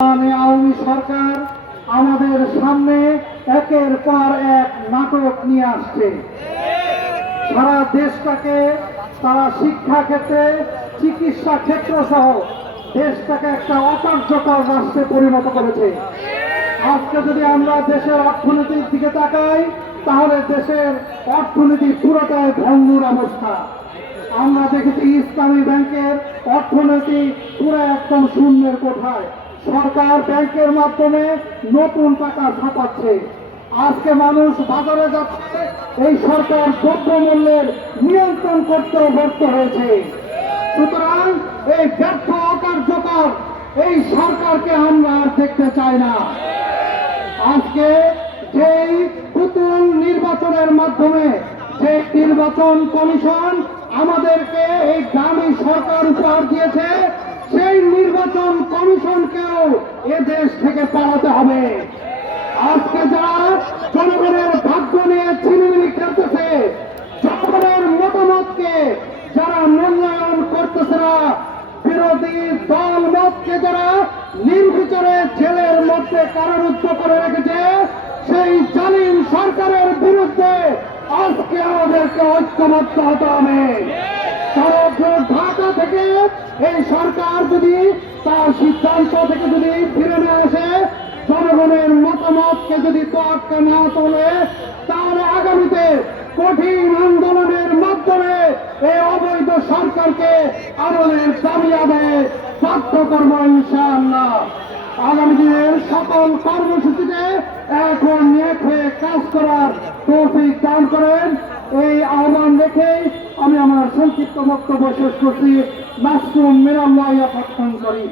আওয়ামী সরকার আমাদের সামনে একের পর এক নাটক নিয়ে আসছে। সারা দেশটাকে, তারা শিক্ষা ক্ষেত্রে চিকিৎসা ক্ষেত্র সহ দেশটাকে একটা অকার্যকর রাষ্ট্রে পরিণত করেছে। আজকে যদি আমরা দেশের অর্থনীতির দিকে তাকাই, তাহলে দেশের অর্থনীতি পুরোটাই ভঙ্গুর অবস্থা। আমরা দেখেছি ইসলামী ব্যাংকের অর্থনীতি পুরো একদম শূন্যের কোঠায়। সরকার ব্যাংকের মাধ্যমে নতুন টাকা ছাপাচ্ছে আজকে মানুষ বাজারে যাচ্ছে, এই সরকার দ্রব্যমূল্যের নিয়ন্ত্রণ করতে ব্যর্থ হয়েছে। সুতরাং এই ব্যর্থ অকার্যকর এই সরকারকে আমরা আর দেখতে চাই না। আজকে যেই পুতুল নির্বাচনের মাধ্যমে যে নির্বাচন কমিশন আমাদেরকে এই গ্রামী সরকার উপহার দিয়েছে, সেই নির্বাচন দেশ থেকে পালাতে হবে। আজকে যারা জনগণের ভাগ্য নিয়ে ছিনিমিনি খেলতেছে, জনগণের মতামতকে যারা মূল্যায়ন করতেছে না, বিরোধী দল মতকে যারা নির্বিচারে জেলের মধ্যে কারারুদ্ধ করে রেখেছে, সেই জালিম সরকারের বিরুদ্ধে আজকে আমাদেরকে ঐক্যবদ্ধ হতে হবে। থেকে এই সরকার যদি তার সিদ্ধান্ত থেকে যদি ফিরে না আসে, জনগণের মতামতকে যদি তোয়াক্কা না তোলে, তাহলে আগামীতে কঠিন আন্দোলনের মাধ্যমে এই অবৈধ সরকারকে আমাদের দাবি আদায়ে বাধ্য করব ইনশাআল্লাহ। আগামী দিনের সকল কর্মসূচিতে এখন এক হয়ে কাজ করার তৌফিক দান করেন। সংক্ষিপ্ত বক্তব্য শেষ করছি মাসুম মেরাল্লাহ করি।